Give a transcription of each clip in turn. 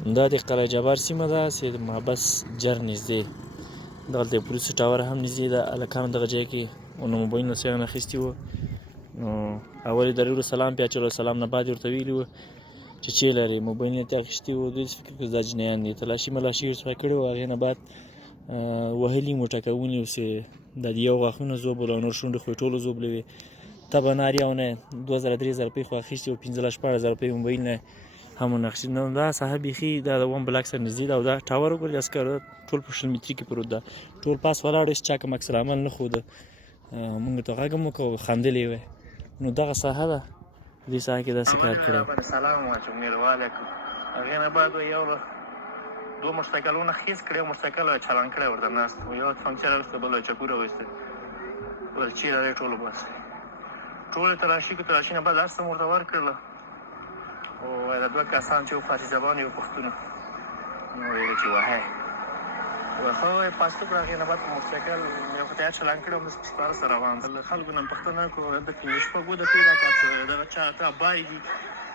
دا د قلعه جبار سیمه ده چې د محبس جر نږدې دغلته د پولیسو ټاور هم نږدې ده. هلکانو دغه ځای کې نو موبایلونه سیغان اخیستي وو. نو اول یې درې ورو سلام پې اچولو، سلام نه بعد یې ورته ویلي وو چې چی لرې، موبایلونه یې اخیستي وو. دوی فکر کړ دا جنیان دي، تلاشي ملاشي یې ورڅخه کړې وه. هغې نه بعد وهلي مو ټکوني وو چې دا د یو غاښونه زوبل او نور شونډې خو یې ټولو زوبلې وې. طبعا ناریاونه 2000-3000 روپۍ خو اخیستې وو، 15,000-16,000 روپۍ موبایل نه هم ونغښتي. نو دا ساحه بیخي دا د 1 بلاک سره نږدې ده او دا ټاور وګورئ، د عسکرو ټول په 100 متري کې پروت ده. ټول پاس ولاړ هېڅ چا کوم عکس العمل نه ښوده. مونږ ته غږ هم وکړ، خندلې وې. نو دغه ساحه ده، دې ساحه کې داسې کار کړی. سلام واچوم نیرووالی کړو. هغې نه بعد یو دوه موټرسایکلونه خیز کړی، یو موټرسایکل یې چالان کړی ورته ناست و، یو فنکچر وایسته، بل یې چکونه وایسته. ویل چېرې دی ټول وباسئ. ټول یې تلاشي کړو، تلاشي نه بعد هر څه مو ورته ورکړله. او دا دوه کسان چې یو فارسي زبان یو پښتون نو ویل چې وهی خو یې پاسته کړو. هغې نه بعد په موټرسایکل یو خو تیار چالان کړی، همداسې په سپاره سره روان. له خلکو نه مې پوښتنه وکړه، د 5 د پیدا کار څه دغه چا ته ابای دي،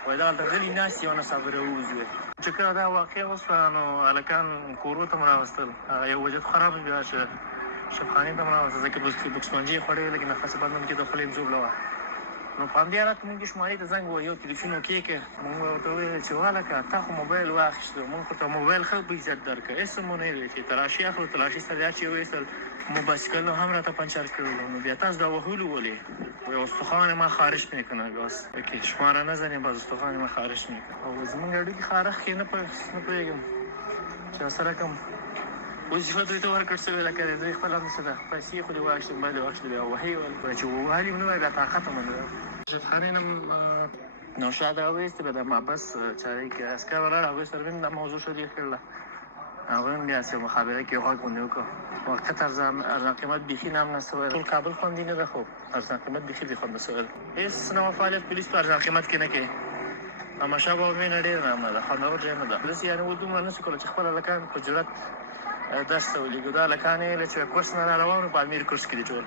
وایي دغلته غلي ناست یو ناڅاپه راووځي. چې کله دا واقع وسوه نو هلکان کورو ته مو راوستل. هغه یو وجود خراب بیا شفخانې ته مو راوستل، ځکه بوکسمانجي یې خوړې وې، لکن نفس بند هم کېده، خوله یې زوبله وه. نو په همدې حالت کې مونږ شمالي ته زنګ ووهه، یو تلیفون وکېږه. مونږ ورته وویل چې هلکه تا خو موبایل واخیستو، مونږ خو ته موبایل ښه په عزت درکړه، هېڅ مو نه ویل چې تلاشي اخلو. تلاشي سره دا چې وایستل، مو بایسکلونه هم راته پنچر کړل. نو بیا تاسو دا وهلو ولې؟ وایي استخوان ما خارج میکنه بس که شما را نزنیم باز استخوان ما خارج میکنه. او زمونږ اړیکې خارښ کې نه پوهېږم چې سره کوم وظیفه دوی ته ورکړل شوې، لکه د دوی خپل همداسې ده، پیسې خو دې واخیستې، موبایل دې واخیستې، بیا وهي ویل چې وهلي م نه وایي، بیا طاقت هم نه ده. شفخانې نه نو شاید راویستې، بیا د محبس چارې کې عسکر ولاړ، هغوی سره مې دا موضوع شریک کړله. هغوی هم بیا چې مخابره کې غوږ باندې وکړو. موقت ارزان قیمت بیخي نه هم نه سوی، ټول کابل خوندي نه ده، خو ارزان قیمت بیخي بې خونده سوی. هېڅ نوع فعالیت پولیس په ارزان قیمت کې نه کوي. احمدشاه بابا مینه ډېره نامه ده، خوندور ځای نه ده. داسې یعنې اوس دومره نه شو کولی چې خپل هلکان په جرات درس ته ولېږو. دا هلکان یې چې کورس نه را روان وو، په امیر کورس کې دي ټول.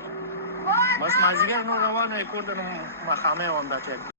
بس مازدیګر نور روان وې کور ته، نو ماښامنۍ و همدا ټایم.